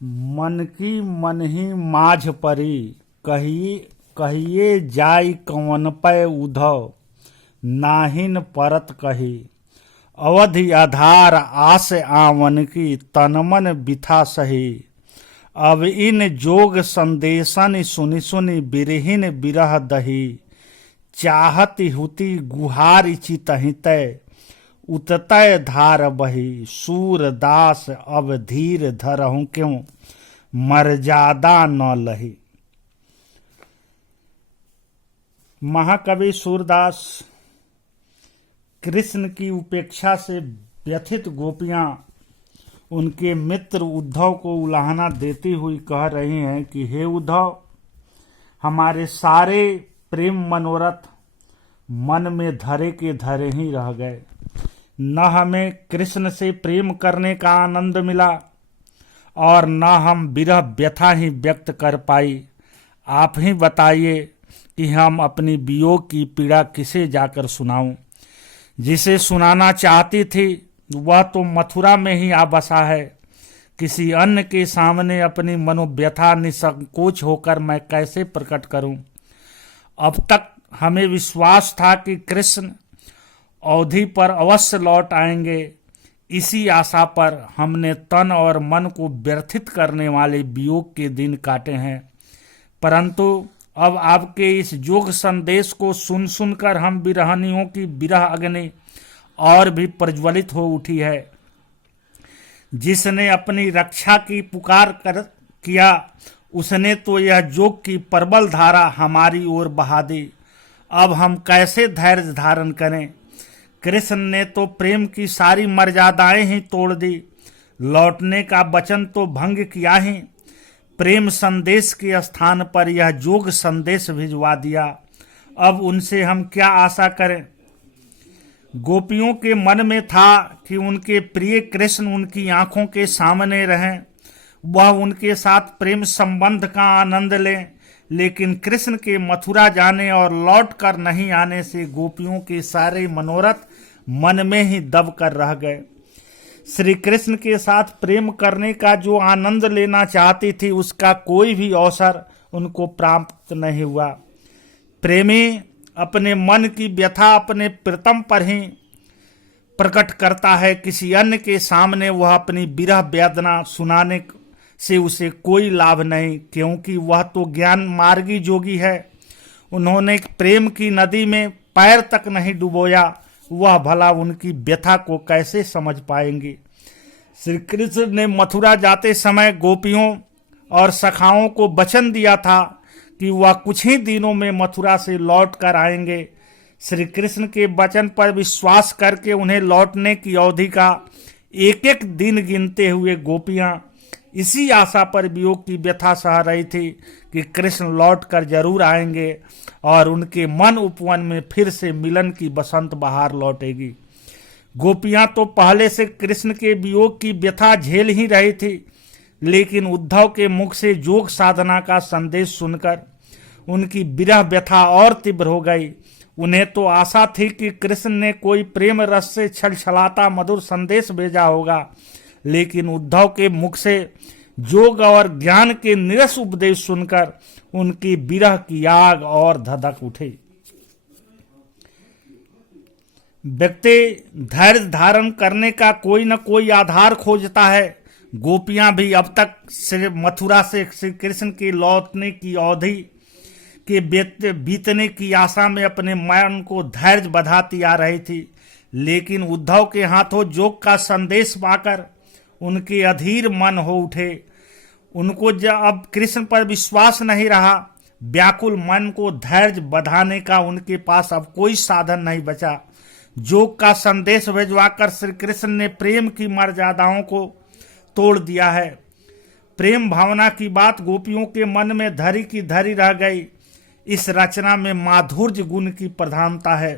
मन की मन ही माझ परी, कहिए जाई कवन पै उधव, नाहिन परत कही। अवधि आधार आस आवन की, तनमन बिथा सही। अब इन जोग संदेशन सुनि सुनि, बिरहिन बिरह दही। चाहती हुती गुहार चितहि तय, उततय धार बही। सूर दास अब धीर धरहूं क्यों, मर्यादा न लही। महाकवि सूरदास कृष्ण की उपेक्षा से व्यथित गोपियां उनके मित्र उद्धव को उलाहना देती हुई कह रही हैं कि हे उद्धव, हमारे सारे प्रेम मनोरथ मन में धरे के धरे ही रह गए। न हमें कृष्ण से प्रेम करने का आनंद मिला और न हम विरह व्यथा ही व्यक्त कर पाई। आप ही बताइए कि हम अपनी वियोग की पीड़ा किसे जाकर सुनाऊं। जिसे सुनाना चाहती थी वह तो मथुरा में ही आ बसा है। किसी अन्य के सामने अपनी मनोव्यथा निसंकोच होकर मैं कैसे प्रकट करूं। अब तक हमें विश्वास था कि कृष्ण अवधि पर अवश्य लौट आएंगे। इसी आशा पर हमने तन और मन को व्यथित करने वाले वियोग के दिन काटे हैं, परंतु अब आपके इस जोग संदेश को सुन सुनकर हम विरहनियों की विरह अग्नि और भी प्रज्वलित हो उठी है। जिसने अपनी रक्षा की पुकार कर किया, उसने तो यह जोग की प्रबल धारा हमारी ओर बहा दी। अब हम कैसे धैर्य धारण करें। कृष्ण ने तो प्रेम की सारी मर्यादाएं ही तोड़ दी, लौटने का वचन तो भंग किया ही, प्रेम संदेश के स्थान पर यह जोग संदेश भिजवा दिया। अब उनसे हम क्या आशा करें। गोपियों के मन में था कि उनके प्रिय कृष्ण उनकी आंखों के सामने रहें, वह उनके साथ प्रेम संबंध का आनंद लें, लेकिन कृष्ण के मथुरा जाने और लौट कर नहीं आने से गोपियों के सारे मनोरथ मन में ही दब कर रह गए। श्री कृष्ण के साथ प्रेम करने का जो आनंद लेना चाहती थी, उसका कोई भी अवसर उनको प्राप्त नहीं हुआ। प्रेमी अपने मन की व्यथा अपने प्रीतम पर ही प्रकट करता है, किसी अन्य के सामने वह अपनी विरह वेदना सुनाने से उसे कोई लाभ नहीं, क्योंकि वह तो ज्ञान मार्गी जोगी है। उन्होंने प्रेम की नदी में पैर तक नहीं डुबोया, वह भला उनकी व्यथा को कैसे समझ पाएंगे। श्री कृष्ण ने मथुरा जाते समय गोपियों और सखाओं को वचन दिया था कि वह कुछ ही दिनों में मथुरा से लौट कर आएंगे। श्री कृष्ण के वचन पर विश्वास करके उन्हें लौटने की अवधि का एक एक दिन गिनते हुए गोपियां इसी आशा पर वियोग की व्यथा सह रही थी कि कृष्ण लौट कर जरूर आएंगे और उनके मन उपवन में फिर से मिलन की बसंत बहार लौटेगी। गोपियां तो पहले से कृष्ण के वियोग की व्यथा झेल ही रही थी, लेकिन उद्धव के मुख से जोग साधना का संदेश सुनकर उनकी विरह व्यथा और तीव्र हो गई। उन्हें तो आशा थी कि कृष्ण ने कोई प्रेम रस से छलछलाता मधुर संदेश भेजा होगा, लेकिन उद्धव के मुख से जोग और ज्ञान के निरस उपदेश सुनकर उनकी विरह की आग और धधक उठी। व्यक्ति धैर्य धारण करने का कोई न कोई आधार खोजता है। गोपियां भी अब तक मथुरा से श्री कृष्ण के लौटने की अवधि के बीतने की आशा में अपने मन को धैर्य बधाती आ रही थी, लेकिन उद्धव के हाथों जोग का संदेश पाकर उनके अधीर मन हो उठे। उनको जब अब कृष्ण पर विश्वास नहीं रहा, व्याकुल मन को धैर्य बधाने का उनके पास अब कोई साधन नहीं बचा। जोग का संदेश भिजवाकर श्री कृष्ण ने प्रेम की मर्यादाओं को तोड़ दिया है। प्रेम भावना की बात गोपियों के मन में धरी की धरी रह गई। इस रचना में माधुर्य गुण की प्रधानता है।